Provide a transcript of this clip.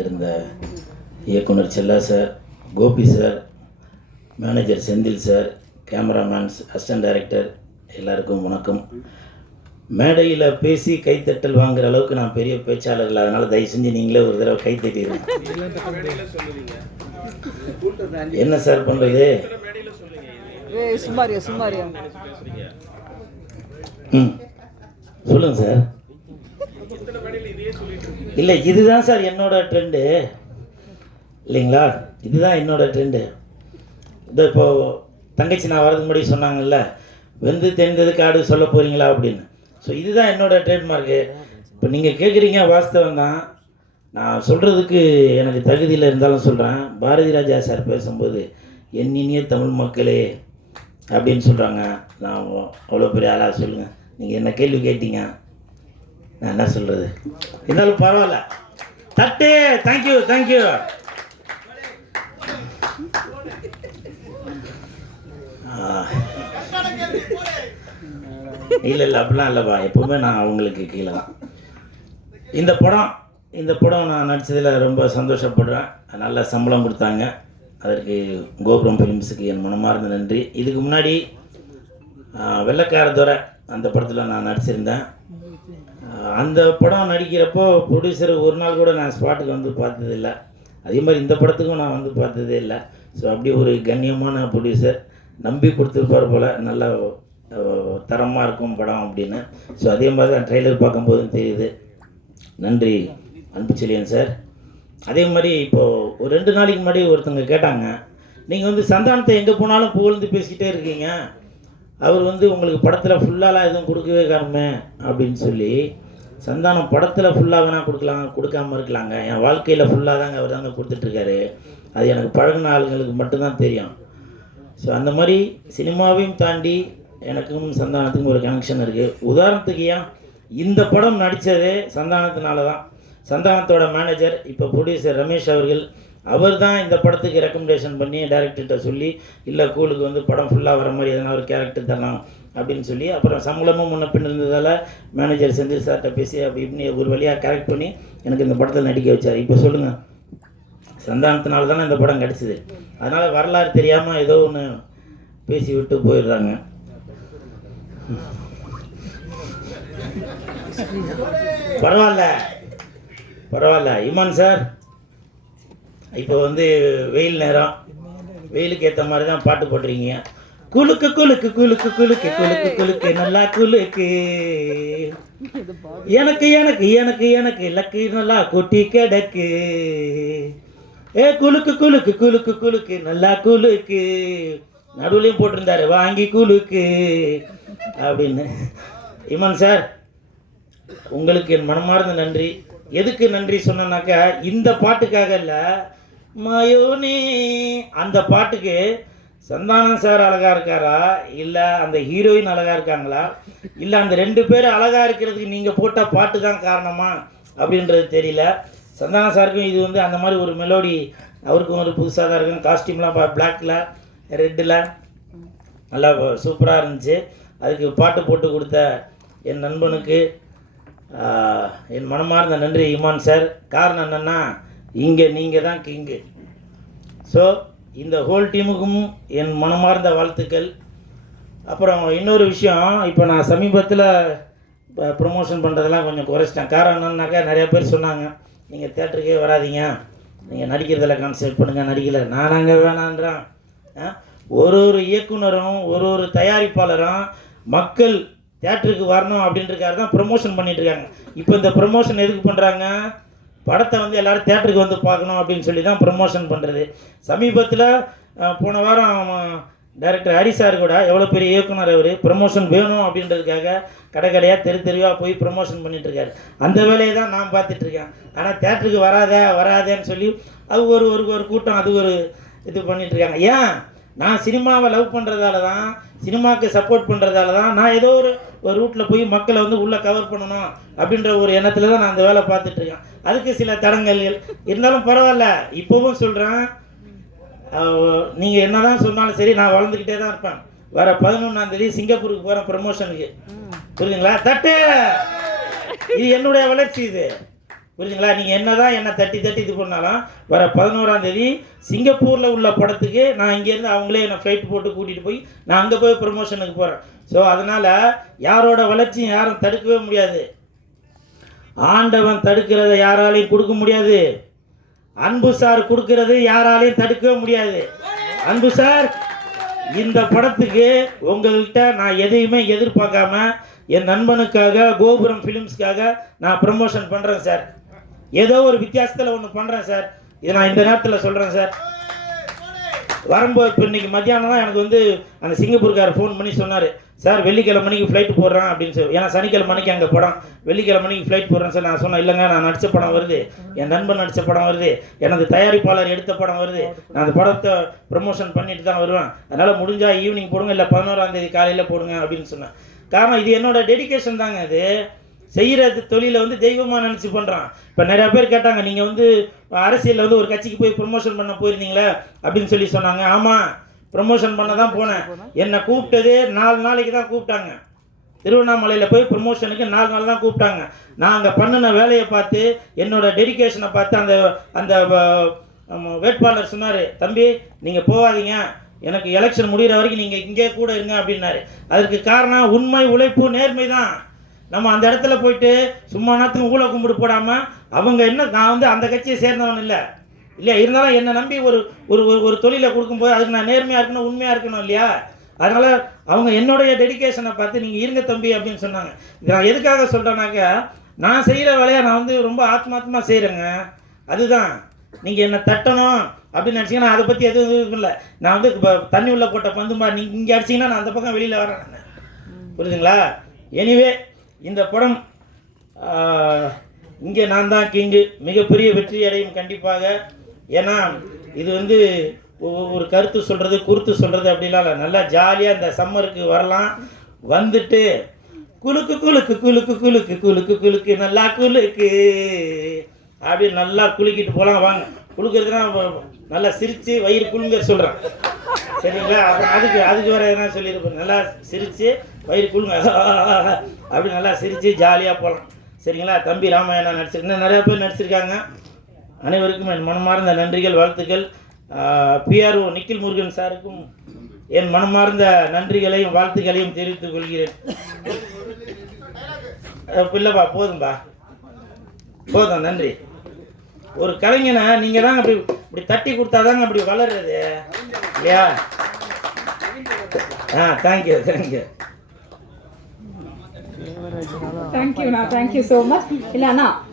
இருந்த இயக்குனர் Chella sir Gopi sir manager Senthil sir cameramen assistant director எல்லாருக்கும் வணக்கம் மேடையில் பேசி கைத்தட்டல் வாங்குற அளவுக்கு நான் பெரிய பேச்சாளர்கள் அதனால் தயவு செஞ்சு நீங்களே ஒரு தடவை கை என்ன சார் பண்ணுறது ம் சொல்லுங்கள் சார் இல்லை இதுதான் சார் என்னோட ட்ரெண்டு இல்லைங்களா இதுதான் என்னோட ட்ரெண்டு இந்த இப்போது தங்கச்சி நான் வரது முன்னாடி சொன்னாங்கல்ல வெந்து தெரிந்தது காடு சொல்ல போகிறீங்களா அப்படின்னு ஸோ இதுதான் என்னோடய ட்ரேட்மார்க்கு இப்போ நீங்கள் கேட்குறீங்க வாஸ்தவம் தான் நான் சொல்கிறதுக்கு எனக்கு தகுதியில் இருந்தாலும் சொல்கிறேன் பாரதி ராஜா சார் பேசும்போது என் இனிய தமிழ் மக்களே அப்படின்னு சொல்கிறாங்க நான் அவ்வளோ பெரிய ஆளாக சொல்லுங்கள் நீங்கள் என்ன கேள்வி கேட்டீங்க நான் என்ன சொல்கிறது இருந்தாலும் பரவாயில்ல தட்டு தேங்க்யூ தேங்க்யூ இல்லை இல்லை அப்படிலாம் இல்லைப்பா எப்போவுமே நான் அவங்களுக்கு கீழே தான் இந்த படம் இந்த படம் நான் நடித்ததில் ரொம்ப சந்தோஷப்படுறேன் நல்ல சம்பளம் கொடுத்தாங்க அதற்கு கோபுரம் ஃபிலிம்ஸுக்கு என் மனமார்ந்த நன்றி இதுக்கு முன்னாடி வெள்ளக்காரத்துறை அந்த படத்தில் நான் நடிச்சிருந்தேன் அந்த படம் நடிக்கிறப்போ ப்ரொடியூசர் ஒரு நாள் கூட நான் ஸ்பாட்டுக்கு வந்து பார்த்தது இல்லை அதே மாதிரி இந்த படத்துக்கும் நான் வந்து பார்த்ததே இல்லை ஸோ அப்படி ஒரு கண்ணியமான ப்ரொடியூசர் நம்பி கொடுத்துருப்பார் போல் நல்லா தரமாக இருக்கும் படம் அப்படின்னு ஸோ அதே மாதிரி தான் ட்ரெய்லர் பார்க்கும்போதும் தெரியுது நன்றி அன்பு சார் அதே மாதிரி இப்போது ஒரு ரெண்டு நாளைக்கு முன்னாடி ஒருத்தங்க கேட்டாங்க நீங்கள் வந்து சந்தானத்தை எங்கே போனாலும் புகழ்ந்து பேசிக்கிட்டே இருக்கீங்க அவர் வந்து உங்களுக்கு படத்தில் ஃபுல்லாலாம் எதுவும் கொடுக்கவே காரணமே அப்படின்னு சொல்லி சந்தானம் படத்தில் ஃபுல்லாக வேணால் கொடுக்கலாம் கொடுக்காமல் இருக்கலாங்க என் வாழ்க்கையில் ஃபுல்லாக தாங்க அவர் தாங்க கொடுத்துட்ருக்காரு அது எனக்கு பழகின ஆளுங்களுக்கு மட்டும்தான் தெரியும் ஸோ அந்த மாதிரி சினிமாவையும் தாண்டி எனக்கும் சந்தானத்துக்கும் ஒரு கனெக்ஷன் இருக்குது உதாரணத்துக்கு ஏன் இந்த படம் நடித்ததே சந்தானத்தினால தான் சந்தானத்தோட மேனேஜர் இப்போ ப்ரொடியூசர் ரமேஷ் அவர்கள் அவர் தான் இந்த படத்துக்கு ரெக்கமெண்டேஷன் பண்ணி டேரக்டர்கிட்ட சொல்லி இல்லை கூலுக்கு வந்து படம் ஃபுல்லாக வர மாதிரி எதனா ஒரு கேரக்டர் தரலாம் அப்படின்னு சொல்லி அப்புறம் சம்பளமும் முன்ன பின் இருந்ததால் மேனேஜர் செந்தில் சார்கிட்ட பேசி அப்படி இப்படி ஒரு வழியாக கரெக்ட் பண்ணி எனக்கு இந்த படத்தில் நடிக்க வச்சார் இப்போ சொல்லுங்கள் சந்தானத்தினால தானே இந்த படம் கிடச்சிது அதனால் வரலாறு தெரியாமல் ஏதோ ஒன்று பேசி விட்டு போயிடுறாங்க பரவாயில்ல பரவாயில்ல இமான் சார் இப்போ வந்து வெயில் நேரம் வெயிலுக்கு ஏற்ற மாதிரி தான் பாட்டு போட்டிருக்கீங்க குலுக்கு குலுக்கு குலுக்கு குலுக்கு குலுக்கு குலுக்கு நல்லா குலுக்கு எனக்கு எனக்கு எனக்கு எனக்கு இலக்கு நல்லா கொட்டி கிடக்கு ஏ குலுக்கு குலுக்கு குலுக்கு குலுக்கு நல்லா குலுக்கு நடுவுலையும் போட்டிருந்தாரு வாங்கி குலுக்கு அப்படின்னு இமன் சார் உங்களுக்கு என் மனமார்ந்த நன்றி எதுக்கு நன்றி சொன்னாக்கா இந்த பாட்டுக்காக இல்லை மயோனி அந்த பாட்டுக்கு சந்தானம் சார் அழகாக இருக்காரா இல்லை அந்த ஹீரோயின் அழகாக இருக்காங்களா இல்லை அந்த ரெண்டு பேர் அழகாக இருக்கிறதுக்கு நீங்கள் போட்ட பாட்டு தான் காரணமா அப்படின்றது தெரியல சந்தானம் சாருக்கும் இது வந்து அந்த மாதிரி ஒரு மெலோடி அவருக்கும் ஒரு புதுசாக தான் இருக்கும் காஸ்டியூம்லாம் பா பிளாக்கில் ரெட்டில் நல்லா சூப்பராக இருந்துச்சு அதுக்கு பாட்டு போட்டு கொடுத்த என் நண்பனுக்கு என் மனமார்ந்த நன்றி இமான் சார் காரணம் என்னென்னா இங்கே நீங்கள் தான் கிங்கு ஸோ இந்த ஹோல் டீமுக்கும் என் மனமார்ந்த வாழ்த்துக்கள் அப்புறம் இன்னொரு விஷயம் இப்போ நான் சமீபத்தில் இப்போ ப்ரொமோஷன் பண்ணுறதெல்லாம் கொஞ்சம் குறைச்சிட்டேன் காரணம் என்னன்னாக்கா நிறையா பேர் சொன்னாங்க நீங்கள் தேட்டருக்கே வராதிங்க நீங்கள் நடிக்கிறதில் கான்சென்ட் பண்ணுங்கள் நடிக்கலை அங்கே வேணான்றான் ஒரு ஒரு இயக்குனரும் ஒரு ஒரு தயாரிப்பாளரும் மக்கள் தேட்டருக்கு வரணும் அப்படின்றக்காக தான் ப்ரொமோஷன் பண்ணிகிட்ருக்காங்க இப்போ இந்த ப்ரொமோஷன் எதுக்கு பண்ணுறாங்க படத்தை வந்து எல்லோரும் தேட்டருக்கு வந்து பார்க்கணும் அப்படின்னு சொல்லி தான் ப்ரமோஷன் பண்ணுறது சமீபத்தில் போன வாரம் டைரக்டர் ஹரி சார் கூட எவ்வளோ பெரிய இயக்குனர் அவர் ப்ரமோஷன் வேணும் அப்படின்றதுக்காக கடை கடையாக தெரு தெருவாக போய் ப்ரமோஷன் பண்ணிகிட்ருக்காரு அந்த வேலையை தான் நான் பார்த்துட்ருக்கேன் ஆனால் தேட்டருக்கு வராத வராதேன்னு சொல்லி அது ஒரு ஒரு ஒரு கூட்டம் அது ஒரு இது பண்ணிகிட்ருக்காங்க ஏன் நான் சினிமாவை லவ் பண்ணுறதால தான் சினிமாவுக்கு சப்போர்ட் பண்ணுறதால தான் நான் ஏதோ ஒரு ரூட்டில் போய் மக்களை வந்து உள்ளே கவர் பண்ணணும் அப்படின்ற ஒரு எண்ணத்தில் தான் நான் அந்த வேலை பார்த்துட்ருக்கேன் அதுக்கு சில தடங்கல்கள் இருந்தாலும் பரவாயில்ல இப்போவும் சொல்கிறேன் நீங்கள் என்ன தான் சொன்னாலும் சரி நான் வளர்ந்துக்கிட்டே தான் இருப்பேன் வர பதினொன்றாந்தேதி சிங்கப்பூருக்கு போகிறேன் ப்ரமோஷனுக்கு புரியுதுங்களா தட்டு இது என்னுடைய வளர்ச்சி இது புரிஞ்சுங்களா நீங்கள் என்ன தான் என்னை தட்டி தட்டி இது பண்ணாலும் வர பதினோராம் தேதி சிங்கப்பூரில் உள்ள படத்துக்கு நான் இங்கேருந்து அவங்களே என்னை ஃப்ளைட் போட்டு கூட்டிகிட்டு போய் நான் அங்கே போய் ப்ரொமோஷனுக்கு போகிறேன் ஸோ அதனால் யாரோட வளர்ச்சியும் யாரும் தடுக்கவே முடியாது ஆண்டவன் தடுக்கிறத யாராலையும் கொடுக்க முடியாது அன்பு சார் கொடுக்கறது யாராலையும் தடுக்கவே முடியாது அன்பு சார் இந்த படத்துக்கு உங்கள்கிட்ட நான் எதையுமே எதிர்பார்க்காம என் நண்பனுக்காக கோபுரம் ஃபிலிம்ஸ்க்காக நான் ப்ரமோஷன் பண்ணுறேன் சார் ஏதோ ஒரு வித்தியாசத்தில் ஒன்று பண்ணுறேன் சார் இதை நான் இந்த நேரத்தில் சொல்கிறேன் சார் வரும்போது இப்போ இன்றைக்கி மத்தியானம் தான் எனக்கு வந்து அந்த சிங்கப்பூர்கார் ஃபோன் பண்ணி சொன்னார் சார் வெள்ளிக்கிழமை மணிக்கு ஃப்ளைட் போடுறேன் அப்படின்னு சொல்லி ஏன்னா சனிக்கிழமை மணிக்கு அங்கே படம் வெள்ளிக்கிழமை மணிக்கு ஃப்ளைட் போடுறேன் சார் நான் சொன்னேன் இல்லைங்க நான் நடித்த படம் வருது என் நண்பன் நடித்த படம் வருது எனது தயாரிப்பாளர் எடுத்த படம் வருது நான் அந்த படத்தை ப்ரமோஷன் பண்ணிட்டு தான் வருவேன் அதனால் முடிஞ்சால் ஈவினிங் போடுங்க இல்லை பதினோராந்தேதி காலையில் போடுங்க அப்படின்னு சொன்னேன் காரணம் இது என்னோட டெடிக்கேஷன் தாங்க அது செய்கிற தொழிலை வந்து தெய்வமாக நினச்சி பண்ணுறான் இப்போ நிறையா பேர் கேட்டாங்க நீங்கள் வந்து அரசியலில் வந்து ஒரு கட்சிக்கு போய் ப்ரொமோஷன் பண்ண போயிருந்தீங்களே அப்படின்னு சொல்லி சொன்னாங்க ஆமாம் ப்ரொமோஷன் பண்ண தான் போனேன் என்னை கூப்பிட்டது நாலு நாளைக்கு தான் கூப்பிட்டாங்க திருவண்ணாமலையில் போய் ப்ரொமோஷனுக்கு நாலு நாள் தான் கூப்பிட்டாங்க நான் அங்கே பண்ணின வேலையை பார்த்து என்னோடய டெடிக்கேஷனை பார்த்து அந்த அந்த வேட்பாளர் சொன்னார் தம்பி நீங்கள் போகாதீங்க எனக்கு எலெக்ஷன் முடிகிற வரைக்கும் நீங்கள் இங்கே கூட இருங்க அப்படின்னாரு அதற்கு காரணம் உண்மை உழைப்பு நேர்மை தான் நம்ம அந்த இடத்துல போயிட்டு சும்மா நேரத்துக்கு ஊழல் கும்பிடு போடாமல் அவங்க என்ன நான் வந்து அந்த கட்சியை சேர்ந்தவன் இல்லை இல்லையா இருந்தாலும் என்னை நம்பி ஒரு ஒரு ஒரு தொழிலை கொடுக்கும்போது அதுக்கு நான் நேர்மையாக இருக்கணும் உண்மையாக இருக்கணும் இல்லையா அதனால் அவங்க என்னுடைய டெடிக்கேஷனை பார்த்து நீங்கள் இருங்க தம்பி அப்படின்னு சொன்னாங்க இது நான் எதுக்காக சொல்கிறேன்னாக்கா நான் செய்கிற வேலையை நான் வந்து ரொம்ப ஆத்மாத்மா செய்கிறேங்க அதுதான் நீங்கள் என்னை தட்டணும் அப்படின்னு நினச்சிங்கன்னா அதை பற்றி எதுவும் இல்லை நான் வந்து இப்போ தண்ணி உள்ளே போட்ட பந்தும்பா நீங்கள் இங்கே அடிச்சிங்கன்னா நான் அந்த பக்கம் வெளியில் வரேன் புரியுதுங்களா எனிவே இந்த படம் இங்கே நான் தான் கிங்கு மிகப்பெரிய வெற்றி அடையும் கண்டிப்பாக ஏன்னா இது வந்து ஒரு கருத்து சொல்கிறது குறுத்து சொல்கிறது அப்படிலாம் இல்லை நல்லா ஜாலியாக இந்த சம்மருக்கு வரலாம் வந்துட்டு குலுக்கு குலுக்கு குலுக்கு குலுக்கு குலுக்கு குலுக்கு நல்லா குலுக்கு அப்படி நல்லா குலுக்கிட்டு போகலாம் வாங்க குலுக்கிறதுனா நல்லா சிரித்து வயிறு குலுங்க சொல்கிறேன் சரிங்களா அதுக்கு அதுக்கு வர எதனா சொல்லியிருப்பேன் நல்லா சிரித்து வயிறு குழுங்க அப்படி நல்லா சிரித்து ஜாலியாக போகலாம் சரிங்களா தம்பி ராமாயணம் நடிச்சிருந்தேன் நிறையா பேர் நடிச்சிருக்காங்க அனைவருக்கும் என் மனமார்ந்த நன்றிகள் வாழ்த்துக்கள் பிஆர்ஓ நிக்கில் முருகன் சாருக்கும் என் மனமார்ந்த நன்றிகளையும் வாழ்த்துக்களையும் தெரிவித்துக் கொள்கிறேன் இல்லைப்பா போதும்பா போதும் நன்றி ஒரு கலைஞனை நீங்கள் தான் அப்படி இப்படி தட்டி கொடுத்தா தாங்க அப்படி வளர்றது இல்லையா ஆ thank you thank you thank you ನಾ ಥ್ಯಾಂಕ್ ಯು ಸೋ ಮಚ್ ಇಲ್ಲ ಅಣ್ಣ